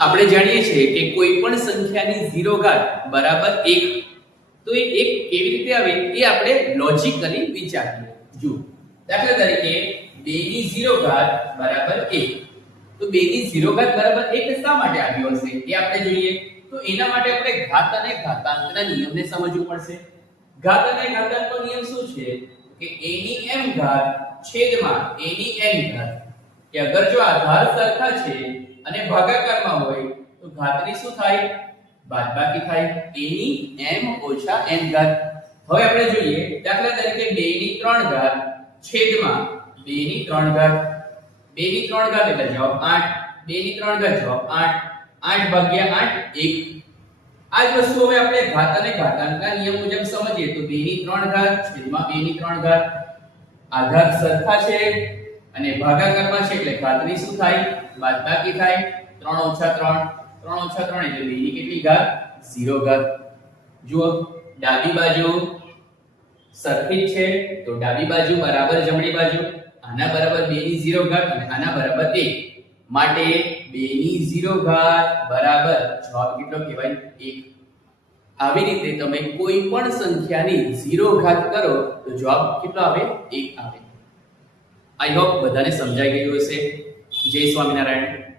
આપણે જાણીએ છીએ કે કોઈ પણ સંખ્યાની 0 ઘાત બરાબર 1 તો એ 1 કેવી રીતે આવે એ આપણે લોજિકલી વિચારીએ જો દાખલા તરીકે 2 ની 0 ઘાત બરાબર 1 તો 2 ની 0 ઘાત બરાબર 1 શા માટે આવ્યો હશે એ આપણે જોઈએ તો એના માટે આપણે ઘાત અને ઘાતાંકના નિયમને સમજવું પડશે ઘાત અને ઘાતાંકનો નિયમ શું છે કે a ની m ઘાત છેદમાં a ની n ઘાત કે અગર જો આધાર સરખા છે અને ભાગાકારમાં હોય તો ઘાતની શું થાય બાદબાકી થાય a ની m ઓછા n ઘાત હવે આપણે જોઈએ દાખલા તરીકે 2 ની 3 ઘાત છેદમાં 2 ની 3 ઘાત 2 ની 3 ઘાત એટલે જવાબ 8 2 ની 3 ઘાત જવાબ 8 8 ભાગ્યા 8 1 આ જ વસ્તુ હવે આપણે ઘાત અને ઘાતાંકના નિયમ મુજબ સમજીએ તો 2 ની 3 ઘાત છેદમાં 2 ની 3 ઘાત આધાર સરખા છે અને ભાગાકારમાં છે એટલે ઘાતની શું થાય બાદબાકી થાય 3 ઓછા 3 3 ઓછા 3 એટલે 2 ની કેટલી ઘાત 0 ઘાત જુઓ ડાબી બાજુ સરખી છે તો ડાબી બાજુ બરાબર જમણી બાજુ આના બરાબર 2 ની 0 ઘાત અને આના બરાબર 1 માટે 2 ની 0 ઘાત બરાબર જવાબ કેટલો કહેવાય 1 આવી રીતે તમે કોઈ પણ સંખ્યાની 0 ઘાત કરો તો જવાબ કેટલો આવે 1 આવે આઈ હોપ બધાને સમજાઈ ગયું હશે જય સ્વામિનારાયણ